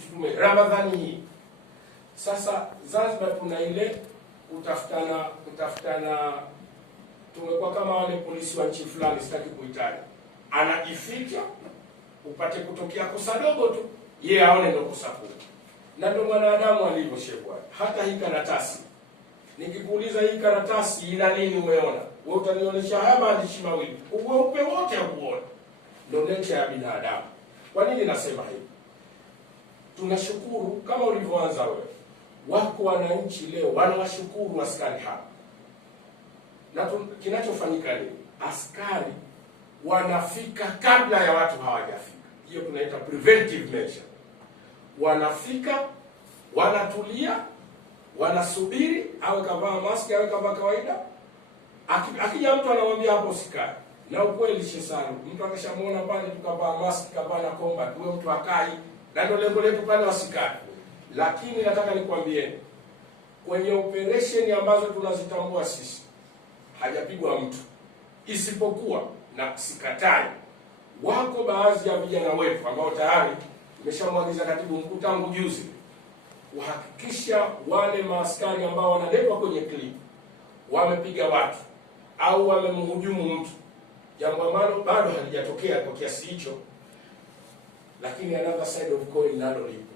tutume Ramadhani hii. Sasa Zanzibar tuna ile kutafutana tumekuwa kama wale polisi wa nchi fulani, sitaki kuitaja, anajificha upate kutokea kosa dogo tu, yeye aone ndio kosa kubwa. Na ndio mwanadamu alivyoshebwa. Hata hii karatasi, nikikuuliza hii karatasi ina nini umeona, wewe utanionyesha haya maandishi mawili, uweupe wote huone. Ndio nature ya binadamu. Kwa nini nasema hivi? Tunashukuru kama ulivyoanza wewe. Wako wananchi leo wanawashukuru askari hapa. Na kinachofanyika ni askari wanafika kabla ya watu hawajafika. Hiyo tunaita preventive measure. Wanafika, wanatulia, wanasubiri, awe kavaa maski, awe kavaa kawaida. Akija mtu anamwambia hapo usikae. Na ukweli shesani, mtu akishamuona pale tukavaa maski, kavaa na combat, huyo mtu akai, na ndio lengo letu pale wasikae. Lakini nataka nikwambie, kwenye operation ambazo tunazitambua sisi, hajapigwa mtu. Isipokuwa, na sikatai, wako baadhi ya vijana wetu ambao tayari nimeshamwagiza katibu mkuu tangu juzi kuhakikisha wale maaskari ambao wanaletwa kwenye clip wamepiga watu au wamemhujumu mtu, jambo ambalo bado halijatokea kwa kiasi hicho, lakini another side of coin nalo lipo.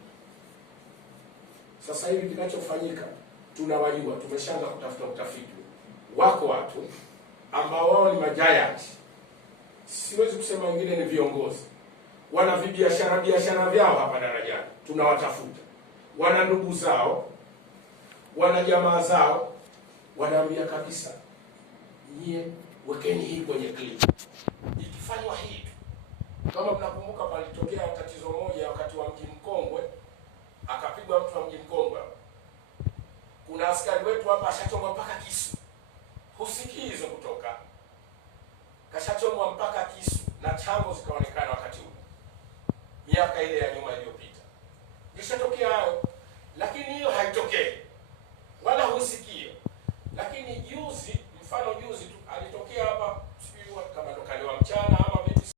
Sasa hivi kinachofanyika tunawajua, tumeshaanza kutafuta utafiti. Wako watu ambao wao ni majiant, siwezi kusema wengine ni viongozi, wana biashara vyao hapa darajani, tunawatafuta. Wana ndugu zao, wana jamaa zao, wanaambia kabisa, nyie wekeni hii kwenye clip. Ikifanywa hii, kama mnakumbuka palitokea tatizo moja wakati wa Mji Mkongwe, akapigwa mtu wa Mji Mkongwe. Kuna askari wetu hapa ashachomwa mpaka kisu. Husikii hizo kutoka. Kashachomwa mpaka kisu na chambo zikaonekana wakati huo. Miaka ile ya